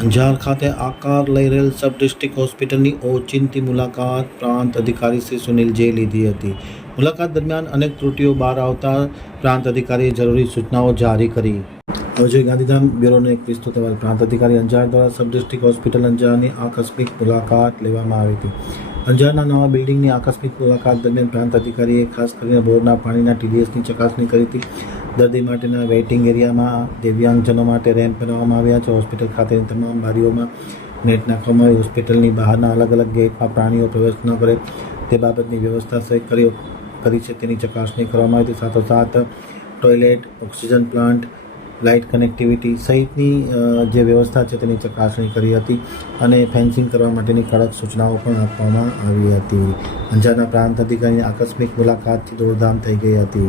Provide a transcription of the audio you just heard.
અંજાર ખાતે આકાર લઈ રહેલ સબ ડિસ્ટ્રિક્ટ હોસ્પિટલની ઓચિંતી મુલાકાત પ્રાંત અધિકારી શ્રી સુનિલ જે લીધી હતી. મુલાકાત દરમિયાન અનેક ત્રુટીઓ બહાર આવતા પ્રાંત અધિકારીએ જરૂરી સૂચનાઓ જારી કરી. હવે ગાંધીધામ બ્યુરોનો એક વિસ્તૃત અહેવાલ પ્રાંત અધિકારી અંજાર દ્વારા સબ ડિસ્ટ્રિક્ટ હોસ્પિટલ અંજારની આકસ્મિક મુલાકાત લેવામાં આવી હતી. અંજારના નવા બિલ્ડિંગની આકસ્મિક મુલાકાત દરમિયાન પ્રાંત અધિકારીએ ખાસ કરીને બોરના પાણીના ટીડીએસની ચકાસણી કરી હતી. દર્દી માટેના વેઇટિંગ એરિયામાં, દિવ્યાંગજનો માટે રેમ્પ બનાવવામાં આવ્યા છે. હોસ્પિટલ ખાતેની તમામ બારીઓમાં નેટ નાખવામાં આવી. હોસ્પિટલની બહારના અલગ અલગ ગેટમાં પ્રાણીઓ પ્રવેશ ન કરે તે બાબતની વ્યવસ્થા સહી કરી કરી છે. તેની ચકાસણી કરવામાં આવી હતી. સાથોસાથ toilet, oxygen plant, light connectivity સહિતની જે વ્યવસ્થા છે તેની ચકાસણી કરી હતી અને ફેન્સિંગ કરવા માટેની કડક સૂચનાઓ પણ આપવામાં આવી હતી. અંજારના પ્રાંત અધિકારીની આકસ્મિક મુલાકાતથી દોડધામ થઈ ગઈ હતી.